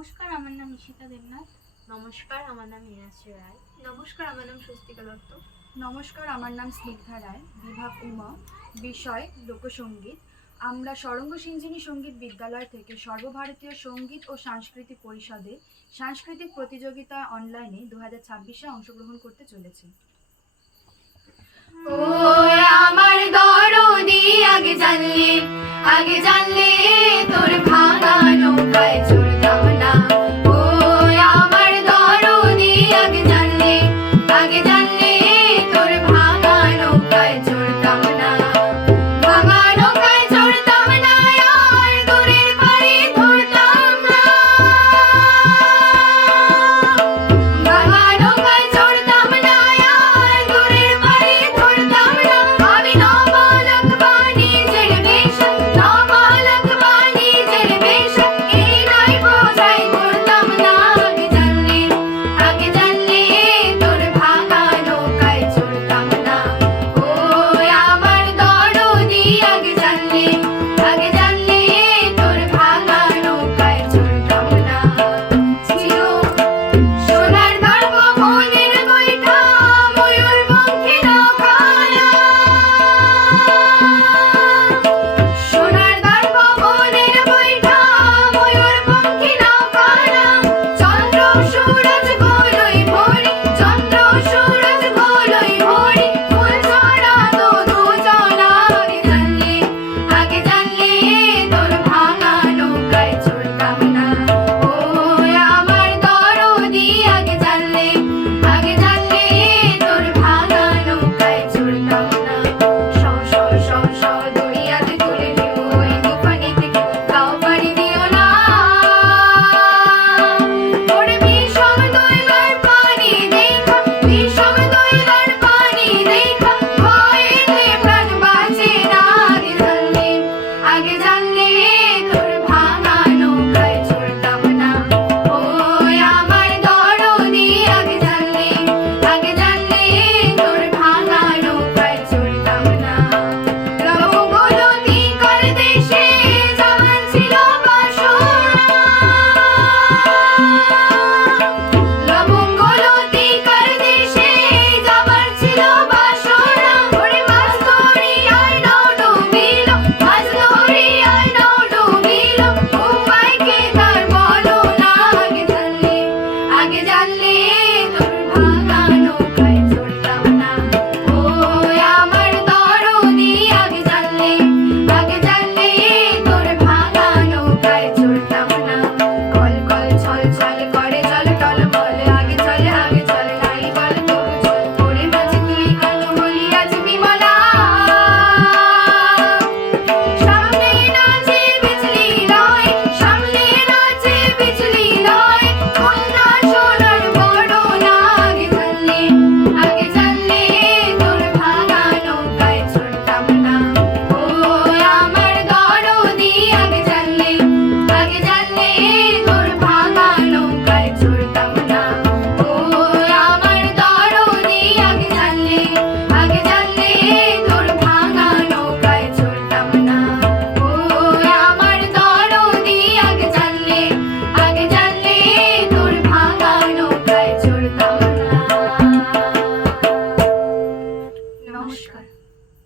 নমস্কার, আমার নাম ঈশিতা দেবনাথ। নমস্কার, আমার নাম মীনাশ্রী রায়। নমস্কার, আমার নাম স্বস্তিকা দত্ত। নমস্কার, আমার নাম স্নিগ্ধা রায়। বিভাগ উমা, বিষয় লোকসঙ্গীত। আমরা সরঙ্গ সিঞ্জিনী সঙ্গীত বিদ্যালয় থেকে সর্বভারতীয় সঙ্গীত ও সাংস্কৃতিক পরিষদে সাংস্কৃতিক প্রতিযোগিতা অনলাইনে 2026-এ অংশগ্রহণ করতে চলেছি। ও আমার দরদি, আগে জানলে তোর ভাঙা নৌকায় চলে